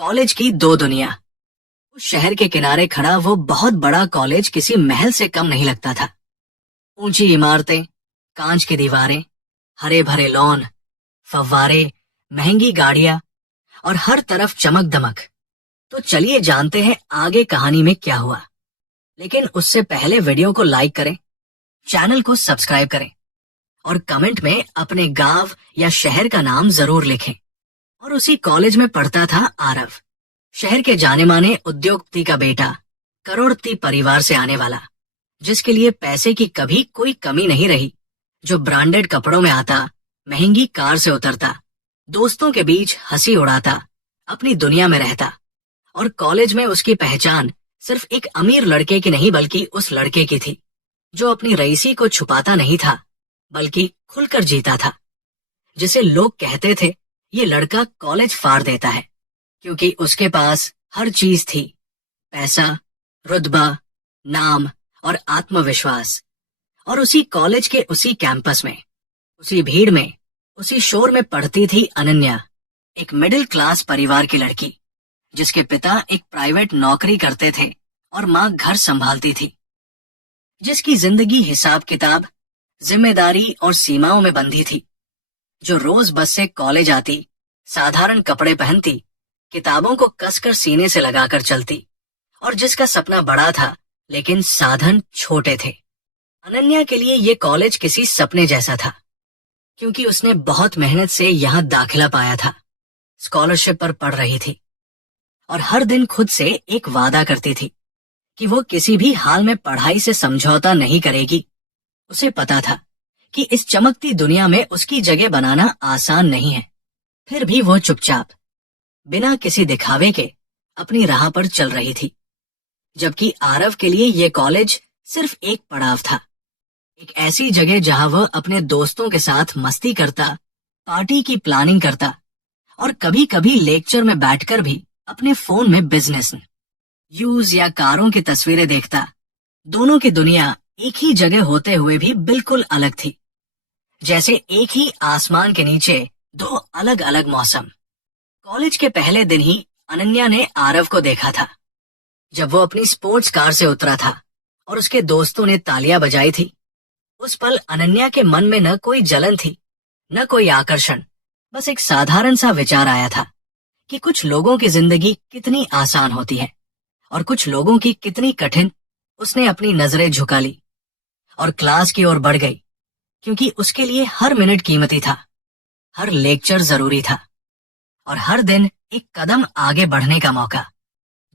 College की दो दुनिया। उस शहर के किनारे खड़ा वो बहुत बड़ा कॉलेज किसी महल से कम नहीं लगता था। ऊंची इमारतें, कांच की दीवारें, हरे भरे लॉन, फव्वारे, महंगी गाड़ियां और हर तरफ चमक दमक। तो चलिए जानते हैं आगे कहानी में क्या हुआ। लेकिन उससे पहले वीडियो को लाइक करें, चैनल को सब्सक्राइब करें और कमेंट में अपने गांव या शहर का नाम जरूर लिखें। और उसी कॉलेज में पढ़ता था आरव, शहर के जाने माने उद्योगपति का बेटा, करोड़पति परिवार से आने वाला, जिसके लिए पैसे की कभी कोई कमी नहीं रही, जो ब्रांडेड कपड़ों में आता, महंगी कार से उतरता, दोस्तों के बीच हंसी उड़ाता, अपनी दुनिया में रहता। और कॉलेज में उसकी पहचान सिर्फ एक अमीर लड़के की नहीं बल्कि उस लड़के की थी जो अपनी रईसी को छुपाता नहीं था बल्कि खुलकर जीता था, जिसे लोग कहते थे ये लड़का कॉलेज फाड़ देता है, क्योंकि उसके पास हर चीज थी, पैसा, रुतबा, नाम और आत्मविश्वास। और उसी कॉलेज के उसी कैंपस में, उसी भीड़ में, उसी शोर में पढ़ती थी अनन्या, एक मिडिल क्लास परिवार की लड़की, जिसके पिता एक प्राइवेट नौकरी करते थे और माँ घर संभालती थी, जिसकी जिंदगी हिसाब किताब, जिम्मेदारी और सीमाओं में बंधी थी, जो रोज बस से कॉलेज आती, साधारण कपड़े पहनती, किताबों को कसकर सीने से लगाकर चलती, और जिसका सपना बड़ा था लेकिन साधन छोटे थे। अनन्या के लिए ये कॉलेज किसी सपने जैसा था, क्योंकि उसने बहुत मेहनत से यहाँ दाखिला पाया था, स्कॉलरशिप पर पढ़ रही थी और हर दिन खुद से एक वादा करती थी कि वो किसी भी हाल में पढ़ाई से समझौता नहीं करेगी। उसे पता था कि इस चमकती दुनिया में उसकी जगह बनाना आसान नहीं है। फिर भी वो चुपचाप, बिना किसी दिखावे के, अपनी राह पर चल रही थी। जबकि आरव के लिए ये कॉलेज सिर्फ एक पड़ाव था, एक ऐसी जगह जहां वह अपने दोस्तों के साथ मस्ती करता, पार्टी की प्लानिंग करता और कभी कभी लेक्चर में बैठकर भी अपने फोन में बिजनेस, यूज या कारों की तस्वीरें देखता। दोनों की दुनिया एक ही जगह होते हुए भी बिल्कुल अलग थी, जैसे एक ही आसमान के नीचे दो अलग अलग मौसम। कॉलेज के पहले दिन ही अनन्या ने आरव को देखा था, जब वो अपनी स्पोर्ट्स कार से उतरा था और उसके दोस्तों ने तालियां बजाई थी। उस पल अनन्या के मन में न कोई जलन थी, न कोई आकर्षण, बस एक साधारण सा विचार आया था कि कुछ लोगों की जिंदगी कितनी आसान होती है और कुछ लोगों की कितनी कठिन। उसने अपनी नजरें झुका ली और क्लास की ओर बढ़ गई, क्योंकि उसके लिए हर मिनट कीमती था, हर लेक्चर जरूरी था और हर दिन एक कदम आगे बढ़ने का मौका।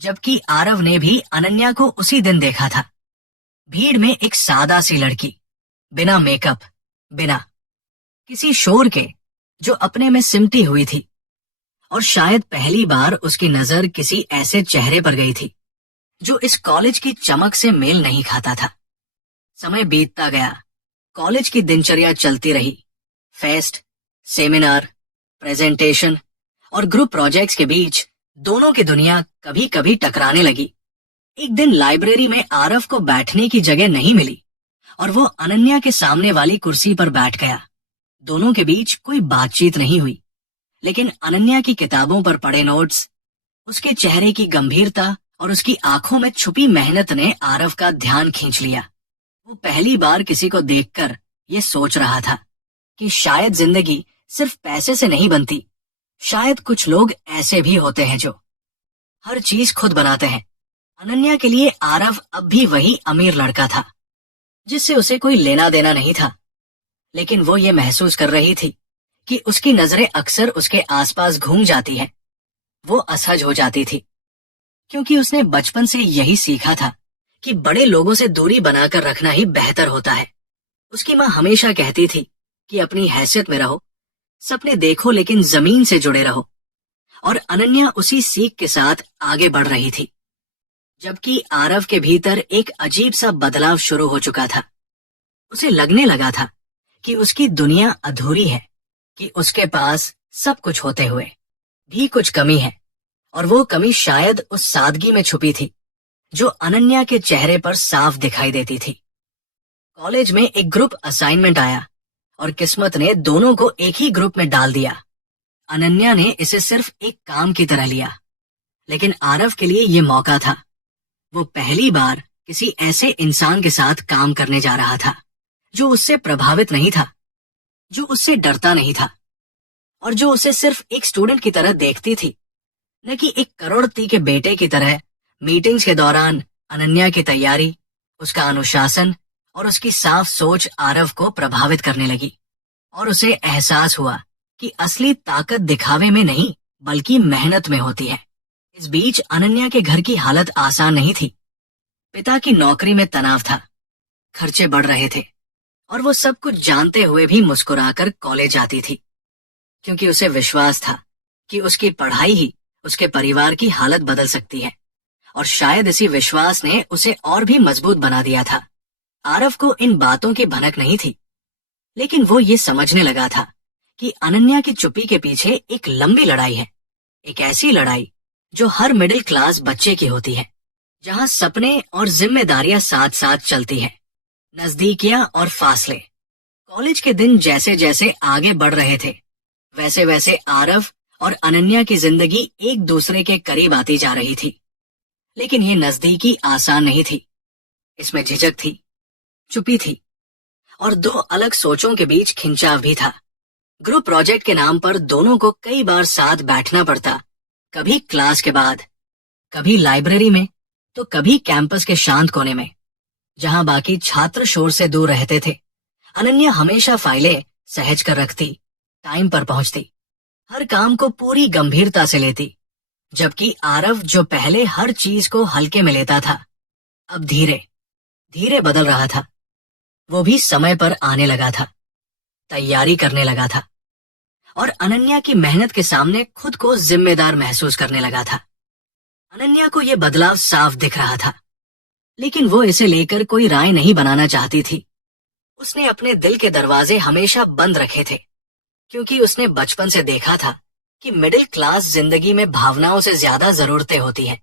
जबकि आरव ने भी अनन्या को उसी दिन देखा था, भीड़ में एक सादा सी लड़की, बिना मेकअप, बिना किसी शोर के, जो अपने में सिमटी हुई थी। और शायद पहली बार उसकी नजर किसी ऐसे चेहरे पर गई थी जो इस कॉलेज की चमक से मेल नहीं खाता था। समय बीतता गया, कॉलेज की दिनचर्या चलती रही। फेस्ट, सेमिनार, प्रेजेंटेशन और ग्रुप प्रोजेक्ट्स के बीच दोनों की दुनिया कभी कभी टकराने लगी। एक दिन लाइब्रेरी में आरव को बैठने की जगह नहीं मिली और वो अनन्या के सामने वाली कुर्सी पर बैठ गया। दोनों के बीच कोई बातचीत नहीं हुई, लेकिन अनन्या की किताबों पर पड़े नोट्स, उसके चेहरे की गंभीरता और उसकी आंखों में छुपी मेहनत ने आरव का ध्यान खींच लिया। वो पहली बार किसी को देखकर ये सोच रहा था कि शायद जिंदगी सिर्फ पैसे से नहीं बनती, शायद कुछ लोग ऐसे भी होते हैं जो हर चीज खुद बनाते हैं। अनन्या के लिए आरव अब भी वही अमीर लड़का था, जिससे उसे कोई लेना देना नहीं था, लेकिन वो ये महसूस कर रही थी कि उसकी नजरें अक्सर उसके आसपास घूम जाती हैं। वो असहज हो जाती थी, क्योंकि उसने बचपन से यही सीखा था कि बड़े लोगों से दूरी बनाकर रखना ही बेहतर होता है। उसकी माँ हमेशा कहती थी कि अपनी हैसियत में रहो, सपने देखो लेकिन जमीन से जुड़े रहो। और अनन्या उसी सीख के साथ आगे बढ़ रही थी। जबकि आरव के भीतर एक अजीब सा बदलाव शुरू हो चुका था। उसे लगने लगा था कि उसकी दुनिया अधूरी है, कि उसके पास सब कुछ होते हुए भी कुछ कमी है, और वो कमी शायद उस सादगी में छुपी थी जो अनन्या के चेहरे पर साफ दिखाई देती थी। कॉलेज में एक ग्रुप असाइनमेंट आया और किस्मत ने दोनों को एक ही ग्रुप में डाल दिया। अनन्या ने इसे सिर्फ एक काम की तरह लिया, लेकिन आरव के लिए ये मौका था। वो पहली बार किसी ऐसे इंसान के साथ काम करने जा रहा था जो उससे प्रभावित नहीं था, जो उससे डरता नहीं था और जो उसे सिर्फ एक स्टूडेंट की तरह देखती थी, न कि एक करोड़पति के बेटे की तरह। मीटिंग्स के दौरान अनन्या की तैयारी, उसका अनुशासन और उसकी साफ सोच आरव को प्रभावित करने लगी और उसे एहसास हुआ कि असली ताकत दिखावे में नहीं बल्कि मेहनत में होती है। इस बीच अनन्या के घर की हालत आसान नहीं थी। पिता की नौकरी में तनाव था, खर्चे बढ़ रहे थे और वो सब कुछ जानते हुए भी मुस्कुराकर कॉलेज आती थी, क्योंकि उसे विश्वास था कि उसकी पढ़ाई ही उसके परिवार की हालत बदल सकती है। और शायद इसी विश्वास ने उसे और भी मजबूत बना दिया था। आरव को इन बातों की भनक नहीं थी, लेकिन वो ये समझने लगा था कि अनन्या की चुप्पी के पीछे एक लंबी लड़ाई है, एक ऐसी लड़ाई जो हर मिडिल क्लास बच्चे की होती है, जहां सपने और जिम्मेदारियां साथ साथ चलती हैं, नजदीकियां और फासले। कॉलेज के दिन जैसे जैसे आगे बढ़ रहे थे, वैसे वैसे आरव और अनन्या की जिंदगी एक दूसरे के करीब आती जा रही थी। लेकिन ये नजदीकी आसान नहीं थी। इसमें झिझक थी, चुप्पी थी और दो अलग सोचों के बीच खिंचाव भी था। ग्रुप प्रोजेक्ट के नाम पर दोनों को कई बार साथ बैठना पड़ता, कभी क्लास के बाद, कभी लाइब्रेरी में, तो कभी कैंपस के शांत कोने में, जहां बाकी छात्र शोर से दूर रहते थे। अनन्या हमेशा फाइलें सहेज कर रखती, टाइम पर पहुंचती, हर काम को पूरी गंभीरता से लेती, जबकि आरव, जो पहले हर चीज को हल्के में लेता था, अब धीरे धीरे बदल रहा था। वो भी समय पर आने लगा था, तैयारी करने लगा था और अनन्या की मेहनत के सामने खुद को जिम्मेदार महसूस करने लगा था। अनन्या को यह बदलाव साफ दिख रहा था, लेकिन वो इसे लेकर कोई राय नहीं बनाना चाहती थी। उसने अपने दिल के दरवाजे हमेशा बंद रखे थे, क्योंकि उसने बचपन से देखा था कि मिडिल क्लास जिंदगी में भावनाओं से ज्यादा जरूरतें होती हैं,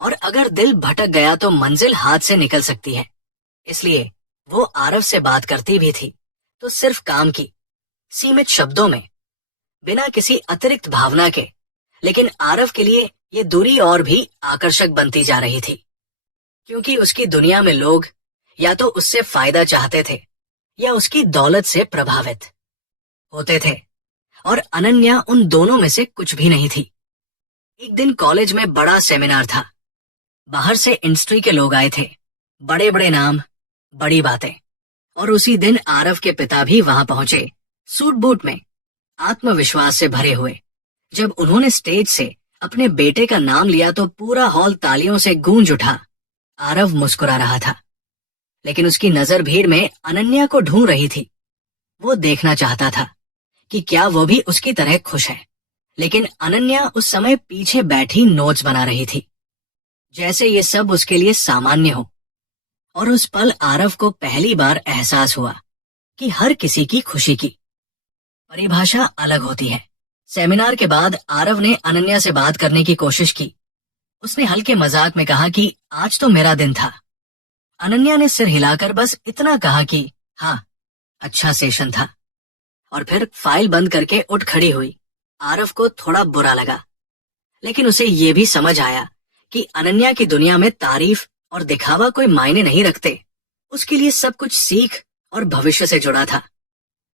और अगर दिल भटक गया तो मंजिल हाथ से निकल सकती है। इसलिए वो आरव से बात करती भी थी तो सिर्फ काम की, सीमित शब्दों में, बिना किसी अतिरिक्त भावना के। लेकिन आरव के लिए ये दूरी और भी आकर्षक बनती जा रही थी, क्योंकि उसकी दुनिया में लोग या तो उससे फायदा चाहते थे या उसकी दौलत से प्रभावित होते थे, और अनन्या उन दोनों में से कुछ भी नहीं थी। एक दिन कॉलेज में बड़ा सेमिनार था। बाहर से इंडस्ट्री के लोग आए थे, बड़े बड़े नाम, बड़ी बातें। और उसी दिन आरव के पिता भी वहां पहुंचे, सूट बूट में, आत्मविश्वास से भरे हुए। जब उन्होंने स्टेज से अपने बेटे का नाम लिया तो पूरा हॉल तालियों से गूंज उठा। आरव मुस्कुरा रहा था, लेकिन उसकी नजर भीड़ में अनन्या को ढूंढ रही थी। वो देखना चाहता था कि क्या वो भी उसकी तरह खुश है। लेकिन अनन्या उस समय पीछे बैठी नोट्स बना रही थी, जैसे ये सब उसके लिए सामान्य हो। और उस पल आरव को पहली बार एहसास हुआ कि हर किसी की खुशी की परिभाषा अलग होती है। सेमिनार के बाद आरव ने अनन्या से बात करने की कोशिश की। उसने हल्के मजाक में कहा कि आज तो मेरा दिन था। अनन्या ने सिर हिलाकर बस इतना कहा कि हाँ, अच्छा सेशन था, और फिर फाइल बंद करके उठ खड़ी हुई। आरव को थोड़ा बुरा लगा, लेकिन उसे ये भी समझ आया कि अनन्या की दुनिया में तारीफ और दिखावा कोई मायने नहीं रखते। उसके लिए सब कुछ सीख और भविष्य से जुड़ा था।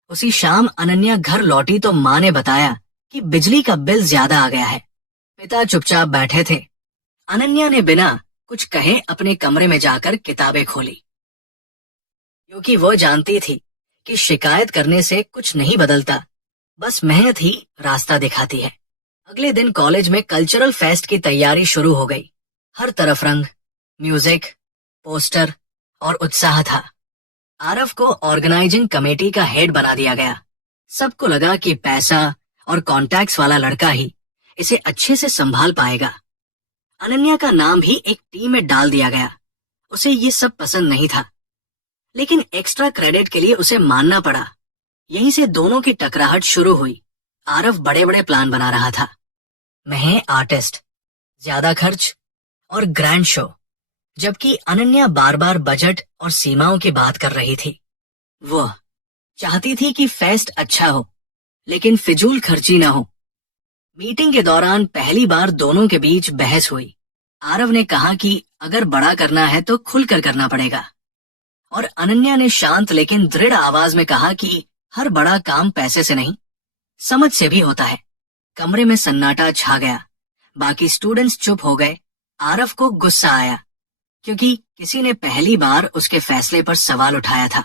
उसी शाम अनन्या घर लौटी तो माँ ने बताया कि बिजली का बिल ज्यादा आ गया है। पिता चुपचाप बैठे थे। अनन्या ने बिना कुछ कहे अपने कमरे में जाकर किताबें खोली, क्योंकि वो जानती थी कि शिकायत करने से कुछ नहीं बदलता, बस मेहनत ही रास्ता दिखाती है। अगले दिन कॉलेज में कल्चरल फेस्ट की तैयारी शुरू हो गई। हर तरफ रंग, म्यूजिक, पोस्टर और उत्साह था। आरव को ऑर्गेनाइजिंग कमेटी का हेड बना दिया गया। सबको लगा कि पैसा और कॉन्टैक्ट्स वाला लड़का ही इसे अच्छे से संभाल पाएगा। अनन्या का नाम भी एक टीम में डाल दिया गया। उसे ये सब पसंद नहीं था, लेकिन एक्स्ट्रा क्रेडिट के लिए उसे मानना पड़ा। यहीं से दोनों की टकराहट शुरू हुई। आरव बड़े बड़े प्लान बना रहा था, मैं आर्टिस्ट, ज्यादा खर्च और ग्रैंड शो, जबकि अनन्या बार बार बजट और सीमाओं की बात कर रही थी। वो चाहती थी कि फेस्ट अच्छा हो, लेकिन फिजूल खर्ची ना हो। मीटिंग के दौरान पहली बार दोनों के बीच बहस हुई। आरव ने कहा कि अगर बड़ा करना है तो खुलकर करना पड़ेगा, और अनन्या ने शांत लेकिन दृढ़ आवाज में कहा कि हर बड़ा काम पैसे से नहीं, समझ से भी होता है। कमरे में सन्नाटा छा गया। बाकी स्टूडेंट्स चुप हो गए। आरव को गुस्सा आया क्योंकि किसी ने पहली बार उसके फैसले पर सवाल उठाया था,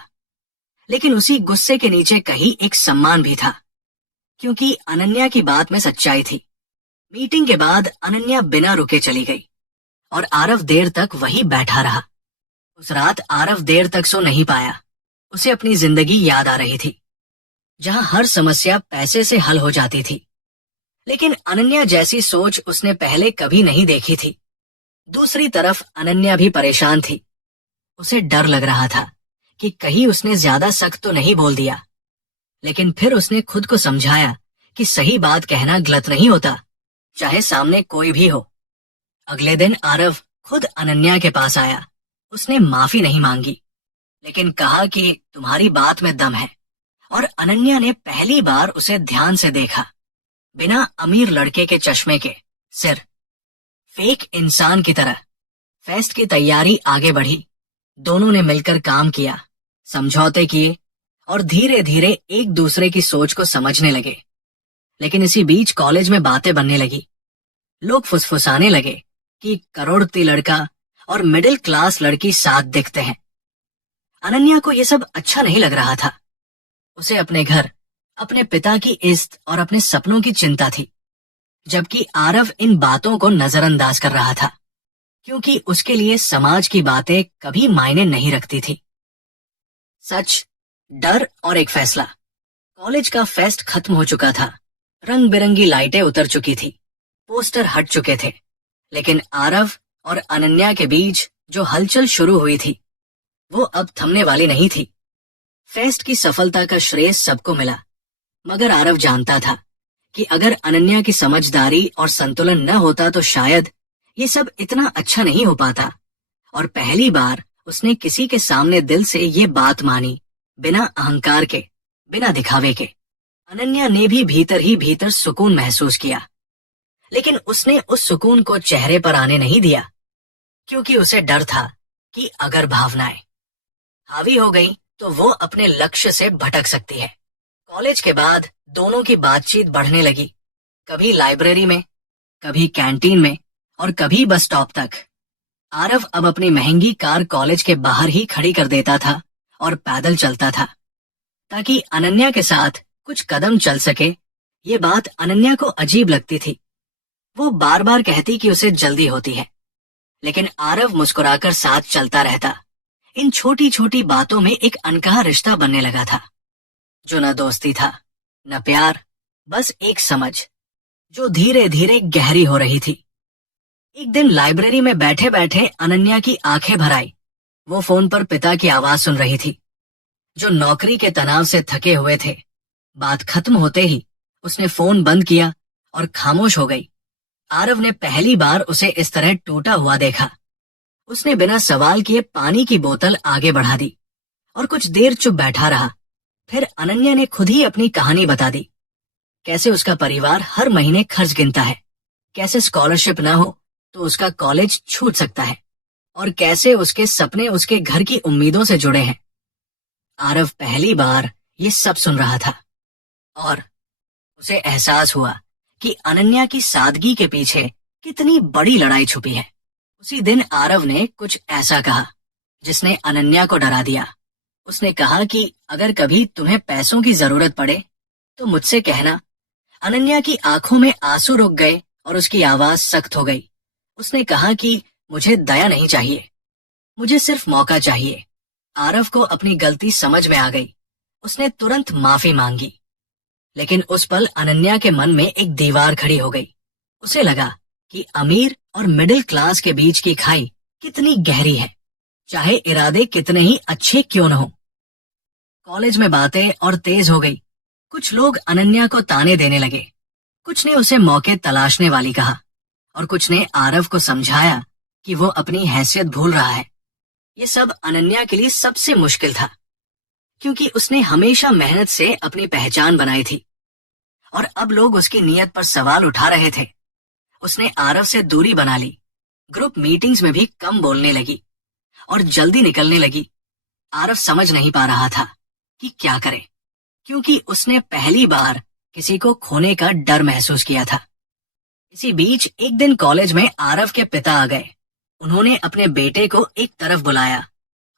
लेकिन उसी गुस्से के नीचे कहीं एक सम्मान भी था, क्योंकि अनन्या की बात में सच्चाई थी। मीटिंग के बाद अनन्या बिना रुके चली गई और आरव देर तक वहीं बैठा रहा। उस रात आरव देर तक सो नहीं पाया। उसे अपनी जिंदगी याद आ रही थी, जहां हर समस्या पैसे से हल हो जाती थी। लेकिन अनन्या जैसी सोच उसने पहले कभी नहीं देखी थी। दूसरी तरफ अनन्या भी परेशान थी। उसे डर लग रहा था कि कहीं उसने ज्यादा सख्त तो नहीं बोल दिया, लेकिन फिर उसने खुद को समझाया कि सही बात कहना गलत नहीं होता, चाहे सामने कोई भी हो। अगले दिन आरव खुद अनन्या के पास आया। उसने माफी नहीं मांगी, लेकिन कहा कि तुम्हारी बात में दम है। और अनन्या ने पहली बार उसे ध्यान से देखा, बिना अमीर लड़के के चश्मे के, सिर्फ फेक इंसान की तरह। फेस्ट की तैयारी आगे बढ़ी। दोनों ने मिलकर काम किया, समझौते किए और धीरे धीरे एक दूसरे की सोच को समझने लगे। लेकिन इसी बीच कॉलेज में बातें बनने लगी। लोग फुसफुसाने लगे कि करोड़पति लड़का और मिडिल क्लास लड़की साथ दिखते हैं। अनन्या को यह सब अच्छा नहीं लग रहा था। उसे अपने घर, अपने पिता की इज्जत और अपने सपनों की चिंता थी, जबकि आरव इन बातों को नजरअंदाज कर रहा था, क्योंकि उसके लिए समाज की बातें कभी मायने नहीं रखती थी। सच, डर और एक फैसला। कॉलेज का फेस्ट खत्म हो चुका था। रंग बिरंगी लाइटें उतर चुकी थी, पोस्टर हट चुके थे, लेकिन आरव और अनन्या के बीच जो हलचल शुरू हुई थी वो अब थमने वाली नहीं थी। फेस्ट की सफलता का श्रेय सबको मिला, मगर आरव जानता था कि अगर अनन्या की समझदारी और संतुलन न होता तो शायद ये सब इतना अच्छा नहीं हो पाता। और पहली बार उसने किसी के सामने दिल से ये बात मानी, बिना अहंकार के, बिना दिखावे के। अनन्या ने भी भीतर ही भीतर सुकून महसूस किया, लेकिन उसने उस सुकून को चेहरे पर आने नहीं दिया, क्योंकि उसे डर था कि अगर भावनाएं हावी हो गई तो वो अपने लक्ष्य से भटक सकती है। कॉलेज के बाद दोनों की बातचीत बढ़ने लगी, कभी लाइब्रेरी में, कभी कैंटीन में और कभी बस स्टॉप तक। आरव अब अपनी महंगी कार कॉलेज के बाहर ही खड़ी कर देता था और पैदल चलता था, ताकि अनन्या के साथ कुछ कदम चल सके। ये बात अनन्या को अजीब लगती थी। वो बार बार कहती कि उसे जल्दी होती है, लेकिन आरव मुस्कुराकर साथ चलता रहता। इन छोटी छोटी बातों में एक अनकहा रिश्ता बनने लगा था, जो न दोस्ती था न प्यार, बस एक समझ जो धीरे धीरे गहरी हो रही थी। एक दिन लाइब्रेरी में बैठे बैठे अनन्या की आंखें भर आई। वो फोन पर पिता की आवाज सुन रही थी, जो नौकरी के तनाव से थके हुए थे। बात खत्म होते ही उसने फोन बंद किया और खामोश हो गई। आरव ने पहली बार उसे इस तरह टूटा हुआ देखा। उसने बिना सवाल किए पानी की बोतल आगे बढ़ा दी और कुछ देर चुप बैठा रहा। फिर अनन्या ने खुद ही अपनी कहानी बता दी, कैसे उसका परिवार हर महीने खर्च गिनता है, कैसे स्कॉलरशिप ना हो तो उसका कॉलेज छूट सकता है, और कैसे उसके सपने उसके घर की उम्मीदों से जुड़े हैं। आरव पहली बार ये सब सुन रहा था और उसे एहसास हुआ कि अनन्या की सादगी के पीछे कितनी बड़ी लड़ाई छुपी है। उसी दिन आरव ने कुछ ऐसा कहा जिसने अनन्या को डरा दिया। उसने कहा कि अगर कभी तुम्हें पैसों की जरूरत पड़े तो मुझसे कहना। अनन्या की आंखों में आंसू रुक गए और उसकी आवाज सख्त हो गई। उसने कहा कि मुझे दया नहीं चाहिए, मुझे सिर्फ मौका चाहिए। आरव को अपनी गलती समझ में आ गई। उसने तुरंत माफी मांगी, लेकिन उस पल अनन्या के मन में एक दीवार खड़ी हो गई। उसे लगा कि अमीर और मिडिल क्लास के बीच की खाई कितनी गहरी है, चाहे इरादे कितने ही अच्छे क्यों न हो। कॉलेज में बातें और तेज हो गई। कुछ लोग अनन्या को ताने देने लगे, कुछ ने उसे मौके तलाशने वाली कहा और कुछ ने आरव को समझाया कि वो अपनी हैसियत भूल रहा है। ये सब अनन्या के लिए सबसे मुश्किल था, क्योंकि उसने हमेशा मेहनत से अपनी पहचान बनाई थी और अब लोग उसकी नीयत पर सवाल उठा रहे थे। उसने आरव से दूरी बना ली, ग्रुप मीटिंग्स में भी कम बोलने लगी और जल्दी निकलने लगी। आरव समझ नहीं पा रहा था कि क्या करे, क्योंकि उसने पहली बार किसी को खोने का डर महसूस किया था। इसी बीच एक दिन कॉलेज में आरव के पिता आ गए। उन्होंने अपने बेटे को एक तरफ बुलाया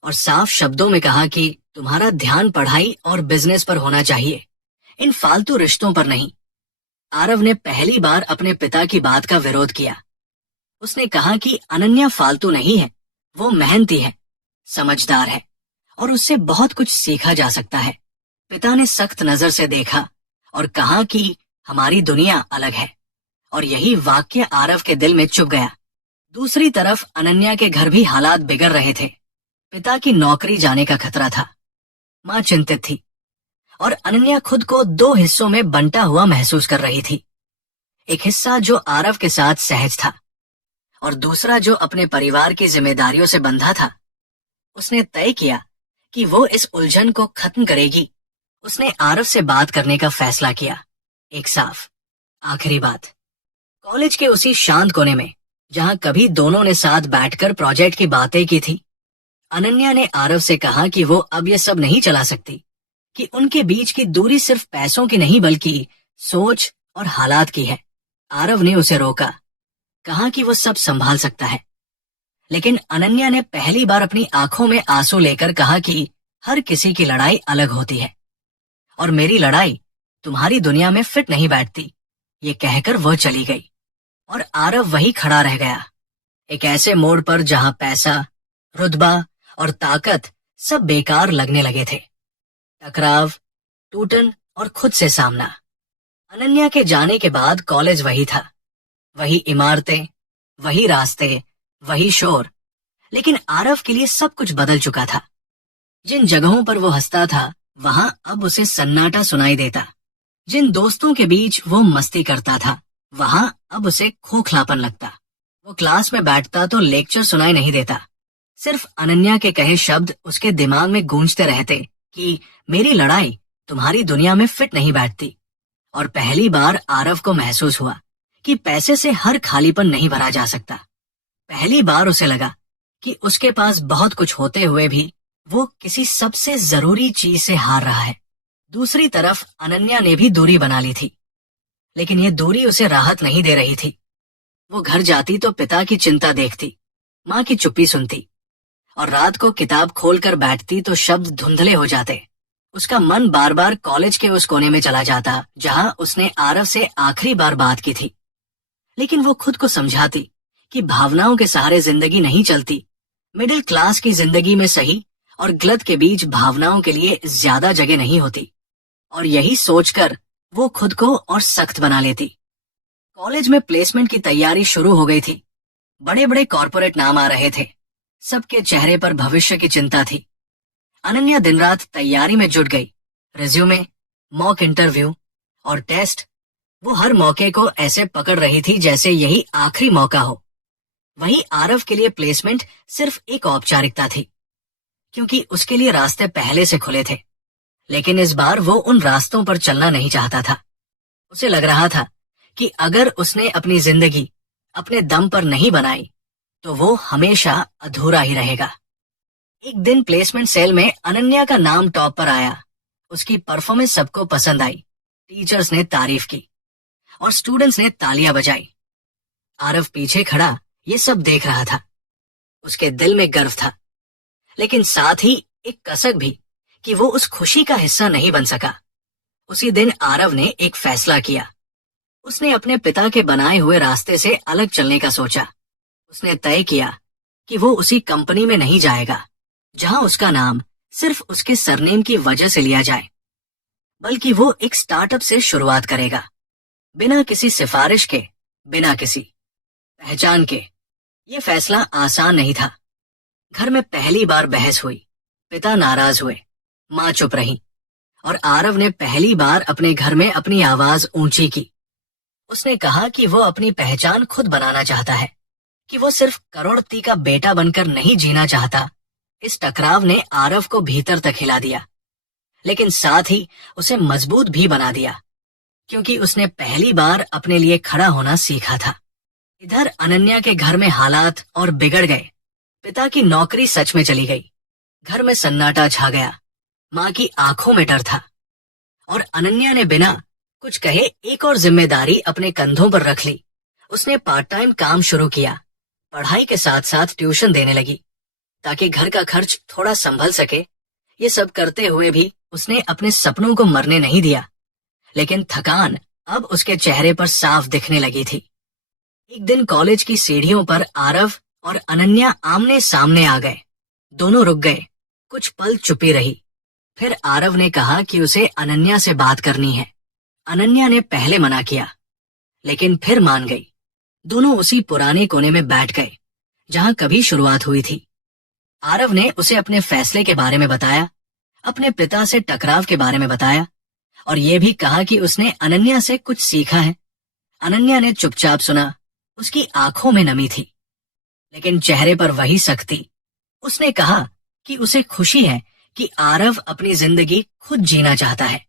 और साफ शब्दों में कहा कि तुम्हारा ध्यान पढ़ाई और बिजनेस पर होना चाहिए, इन फालतू रिश्तों पर नहीं। आरव ने पहली बार अपने पिता की बात का विरोध किया। उसने कहा कि अनन्या फालतू नहीं है, वो मेहनती है, समझदार है और उससे बहुत कुछ सीखा जा सकता है। पिता ने सख्त नजर से देखा और कहा कि हमारी दुनिया अलग है, और यही वाक्य आरव के दिल में चुभ गया। दूसरी तरफ अनन्या के घर भी हालात बिगड़ रहे थे। पिता की नौकरी जाने का खतरा था। मां चिंतित थी और अनन्या खुद को दो हिस्सों में बंटा हुआ महसूस कर रही थी। एक हिस्सा जो आरव के साथ सहज था और दूसरा जो अपने परिवार की जिम्मेदारियों से बंधा था। उसने तय किया कि वो इस उलझन को खत्म करेगी। उसने आरव से बात करने का फैसला किया। एक साफ आखिरी बात। कॉलेज के उसी शांत कोने में जहां कभी दोनों ने साथ बैठकर प्रोजेक्ट की बातें की थी, अनन्या ने आरव से कहा कि वो अब ये सब नहीं चला सकती, कि उनके बीच की दूरी सिर्फ पैसों की नहीं बल्कि सोच और हालात की है। आरव ने उसे रोका, कहा कि वो सब संभाल सकता है। लेकिन अनन्या ने पहली बार अपनी आंखों में आंसू लेकर कहा कि हर किसी की लड़ाई अलग होती है और मेरी लड़ाई तुम्हारी दुनिया में फिट नहीं बैठती। ये कहकर वह चली गई और आरव वही खड़ा रह गया, एक ऐसे मोड़ पर जहां पैसा, रुतबा और ताकत सब बेकार लगने लगे थे। टकराव, टूटन और खुद से सामना। अनन्या के जाने के बाद कॉलेज वही था, वही इमारतें, वही रास्ते, वही शोर। लेकिन आरव के लिए सब कुछ बदल चुका था। जिन जगहों पर वो हंसता था वहां अब उसे सन्नाटा सुनाई देता। जिन दोस्तों के बीच वो मस्ती करता था वहां अब उसे खोखलापन लगता। वो क्लास में बैठता तो लेक्चर सुनाई नहीं देता, सिर्फ अनन्या के कहे शब्द उसके दिमाग में गूंजते रहते कि मेरी लड़ाई तुम्हारी दुनिया में फिट नहीं बैठती। और पहली बार आरव को महसूस हुआ कि पैसे से हर खालीपन नहीं भरा जा सकता। पहली बार उसे लगा कि उसके पास बहुत कुछ होते हुए भी वो किसी सबसे जरूरी चीज से हार रहा है। दूसरी तरफ अनन्या ने भी दूरी बना ली थी, लेकिन ये दूरी उसे राहत नहीं दे रही थी। वो घर जाती तो पिता की चिंता देखती, माँ की चुप्पी सुनती और रात को किताब खोलकर बैठती तो शब्द धुंधले हो जाते। उसका मन बार बार कॉलेज के उस कोने में चला जाता जहां उसने आरव से आखिरी बार बात की थी। लेकिन वो खुद को समझाती कि भावनाओं के सहारे जिंदगी नहीं चलती। मिडिल क्लास की जिंदगी में सही और गलत के बीच भावनाओं के लिए ज्यादा जगह नहीं होती। और यही सोचकर वो खुद को और सख्त बना लेती। कॉलेज में प्लेसमेंट की तैयारी शुरू हो गई थी। बड़े बड़े कॉर्पोरेट नाम आ रहे थे। सबके चेहरे पर भविष्य की चिंता थी। अनन्या दिन रात तैयारी में जुट गई। रिज्यूमे, मॉक इंटरव्यू और टेस्ट। वो हर मौके को ऐसे पकड़ रही थी जैसे यही आखिरी मौका हो। वहीं आरव के लिए प्लेसमेंट सिर्फ एक औपचारिकता थी, क्योंकि उसके लिए रास्ते पहले से खुले थे। लेकिन इस बार वो उन रास्तों पर चलना नहीं चाहता था। उसे लग रहा था कि अगर उसने अपनी जिंदगी अपने दम पर नहीं बनाई तो वो हमेशा अधूरा ही रहेगा। एक दिन प्लेसमेंट सेल में अनन्या का नाम टॉप पर आया। उसकी परफॉर्मेंस सबको पसंद आई। टीचर्स ने तारीफ की और स्टूडेंट्स ने तालियां बजाई। आरव पीछे खड़ा ये सब देख रहा था। उसके दिल में गर्व था, लेकिन साथ ही एक कसक भी कि वो उस खुशी का हिस्सा नहीं बन सका। उसी दिन आरव ने एक फैसला किया। उसने अपने पिता के बनाए हुए रास्ते से अलग चलने का सोचा। उसने तय किया कि वो उसी कंपनी में नहीं जाएगा जहां उसका नाम सिर्फ उसके सरनेम की वजह से लिया जाए, बल्कि वो एक स्टार्टअप से शुरुआत करेगा, बिना किसी सिफारिश के, बिना किसी पहचान के। ये फैसला आसान नहीं था। घर में पहली बार बहस हुई। पिता नाराज हुए, माँ चुप रही और आरव ने पहली बार अपने घर में अपनी आवाज ऊंची की। उसने कहा कि वो अपनी पहचान खुद बनाना चाहता है, कि वो सिर्फ करोड़पति का बेटा बनकर नहीं जीना चाहता। इस टकराव ने आरव को भीतर तक हिला दिया, लेकिन साथ ही उसे मजबूत भी बना दिया। क्योंकि उसने पहली बार अपने लिए खड़ा होना सीखा था। इधर अनन्या के घर में हालात और बिगड़ गए। पिता की नौकरी सच में चली गई। घर में सन्नाटा छा गया। माँ की आंखों में डर था और अनन्या ने बिना कुछ कहे एक और जिम्मेदारी अपने कंधों पर रख ली। उसने पार्ट टाइम काम शुरू किया। पढ़ाई के साथ साथ ट्यूशन देने लगी ताकि घर का खर्च थोड़ा संभल सके। ये सब करते हुए भी उसने अपने सपनों को मरने नहीं दिया। लेकिन थकान अब उसके चेहरे पर साफ दिखने लगी थी। एक दिन कॉलेज की सीढ़ियों पर आरव और अनन्या आमने सामने आ गए। दोनों रुक गए। कुछ पल चुपी रही। फिर आरव ने कहा कि उसे अनन्या से बात करनी है। अनन्या ने पहले मना किया, लेकिन फिर मान गई। दोनों उसी पुराने कोने में बैठ गए जहां कभी शुरुआत हुई थी। आरव ने उसे अपने फैसले के बारे में बताया, अपने पिता से टकराव के बारे में बताया और ये भी कहा कि उसने अनन्या से कुछ सीखा है। अनन्या ने चुपचाप सुना। उसकी आंखों में नमी थी, लेकिन चेहरे पर वही सख्ती। उसने कहा कि उसे खुशी है कि आरव अपनी जिंदगी खुद जीना चाहता है,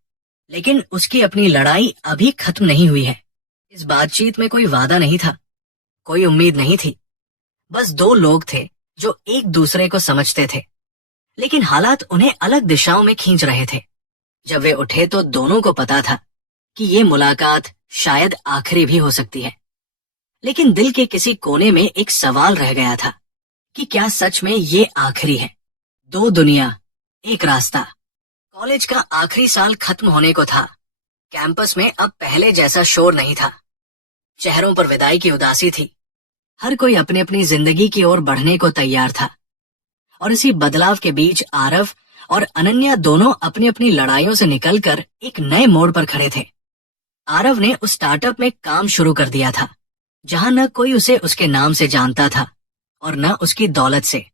लेकिन उसकी अपनी लड़ाई अभी खत्म नहीं हुई है। इस बातचीत में कोई वादा नहीं था, कोई उम्मीद नहीं थी। बस दो लोग थे जो एक दूसरे को समझते थे, लेकिन हालात उन्हें अलग दिशाओं में खींच रहे थे। जब वे उठे तो दोनों को पता था कि ये मुलाकात शायद आखिरी भी हो सकती है। लेकिन दिल के किसी कोने में एक सवाल रह गया था कि क्या सच में ये आखिरी है? दो दुनिया, एक रास्ता। कॉलेज का आखिरी साल खत्म होने को था। कैंपस में अब पहले जैसा शोर नहीं था। चेहरों पर विदाई की उदासी थी। हर कोई अपनी अपनी जिंदगी की ओर बढ़ने को तैयार था और इसी बदलाव के बीच आरव और अनन्या दोनों अपनी अपनी लड़ाइयों से निकलकर एक नए मोड़ पर खड़े थे। आरव ने उस स्टार्टअप में काम शुरू कर दिया था जहां न कोई उसे उसके नाम से जानता था और न उसकी दौलत से।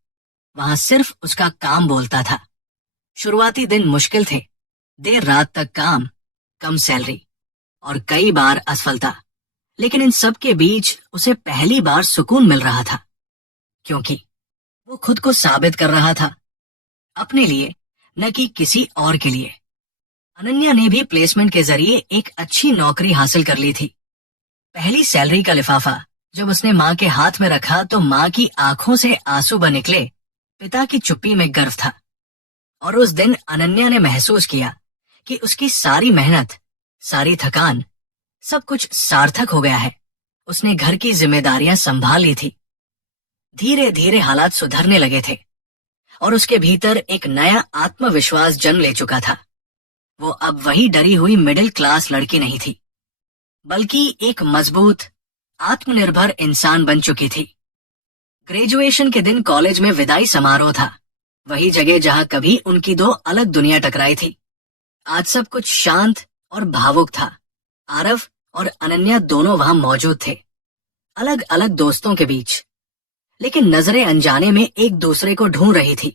वहां सिर्फ उसका काम बोलता था। शुरुआती दिन मुश्किल थे। देर रात तक काम, कम सैलरी और कई बार असफलता। लेकिन इन सब के बीच उसे पहली बार सुकून मिल रहा था, क्योंकि वो खुद को साबित कर रहा था, अपने लिए न कि किसी और के लिए। अनन्या ने भी प्लेसमेंट के जरिए एक अच्छी नौकरी हासिल कर ली थी। पहली सैलरी का लिफाफा जब उसने माँ के हाथ में रखा तो माँ की आंखों से आंसू बह निकले। पिता की चुप्पी में गर्व था और उस दिन अनन्या ने महसूस किया कि उसकी सारी मेहनत, सारी थकान, सब कुछ सार्थक हो गया है। उसने घर की जिम्मेदारियां संभाल ली थी। धीरे धीरे हालात सुधरने लगे थे और उसके भीतर एक नया आत्मविश्वास जन्म ले चुका था। वो अब वही डरी हुई मिडिल क्लास लड़की नहीं थी, बल्कि एक मजबूत, आत्मनिर्भर इंसान बन चुकी थी। ग्रेजुएशन के दिन कॉलेज में विदाई समारोह था। वही जगह जहां कभी उनकी दो अलग दुनिया टकराई थी। आज सब कुछ शांत और भावुक था। आरव और अनन्या दोनों वहां मौजूद थे, अलग अलग दोस्तों के बीच, लेकिन नजरें अनजाने में एक दूसरे को ढूंढ रही थी।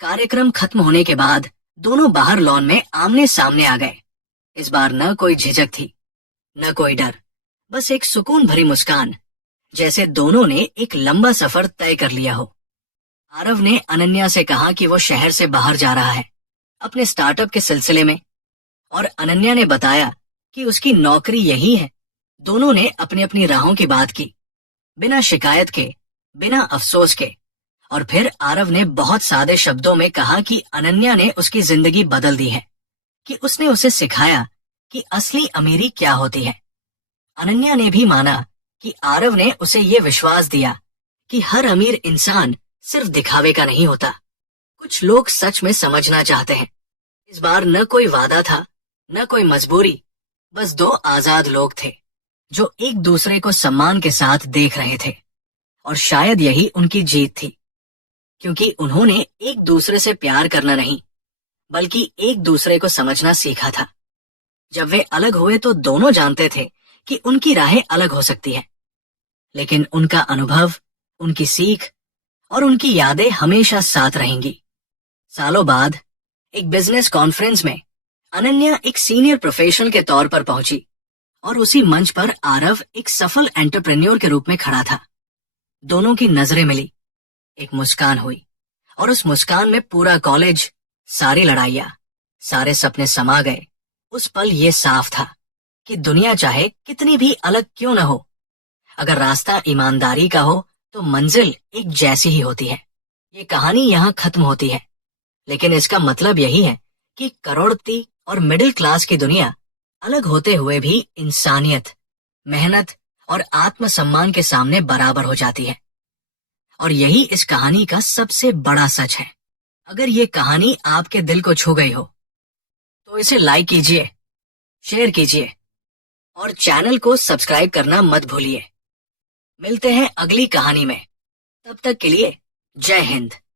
कार्यक्रम खत्म होने के बाद दोनों बाहर लॉन में आमने सामने आ गए। इस बार न कोई झिझक थी, न कोई डर, बस एक सुकून भरी मुस्कान, जैसे दोनों ने एक लंबा सफर तय कर लिया हो। आरव ने अनन्या से कहा कि वो शहर से बाहर जा रहा है अपने स्टार्टअप के सिलसिले में, और अनन्या ने बताया कि उसकी नौकरी यही है। दोनों ने अपनी अपनी राहों की बात की, बिना शिकायत के, बिना अफसोस के। और फिर आरव ने बहुत सादे शब्दों में कहा कि अनन्या ने उसकी जिंदगी बदल दी है, कि उसने उसे सिखाया कि असली अमीरी क्या होती है। अनन्या ने भी माना कि आरव ने उसे ये विश्वास दिया कि हर अमीर इंसान सिर्फ दिखावे का नहीं होता। कुछ लोग सच में समझना चाहते हैं। इस बार न कोई वादा था, न कोई मजबूरी, बस दो आजाद लोग थे जो एक दूसरे को सम्मान के साथ देख रहे थे। और शायद यही उनकी जीत थी, क्योंकि उन्होंने एक दूसरे से प्यार करना नहीं, बल्कि एक दूसरे को समझना सीखा था। जब वे अलग हुए तो दोनों जानते थे कि उनकी राहें अलग हो सकती हैं, लेकिन उनका अनुभव, उनकी सीख और उनकी यादें हमेशा साथ रहेंगी। सालों बाद एक बिजनेस कॉन्फ्रेंस में अनन्या एक सीनियर प्रोफेशनल के तौर पर पहुंची और उसी मंच पर आरव एक सफल एंटरप्रेन्योर के रूप में खड़ा था। दोनों की नजरें मिली, एक मुस्कान हुई और उस मुस्कान में पूरा कॉलेज, सारी लड़ाइयां, सारे सपने समा गए। उस पल ये साफ था कि दुनिया चाहे कितनी भी अलग क्यों न हो, अगर रास्ता ईमानदारी का हो तो मंजिल एक जैसी ही होती है। ये कहानी यहाँ खत्म होती है, लेकिन इसका मतलब यही है कि करोड़पति और मिडिल क्लास की दुनिया अलग होते हुए भी इंसानियत, मेहनत और आत्मसम्मान के सामने बराबर हो जाती है। और यही इस कहानी का सबसे बड़ा सच है। अगर ये कहानी आपके दिल को छू गई हो तो इसे लाइक कीजिए, शेयर कीजिए और चैनल को सब्सक्राइब करना मत भूलिए। मिलते हैं अगली कहानी में। तब तक के लिए जय हिंद।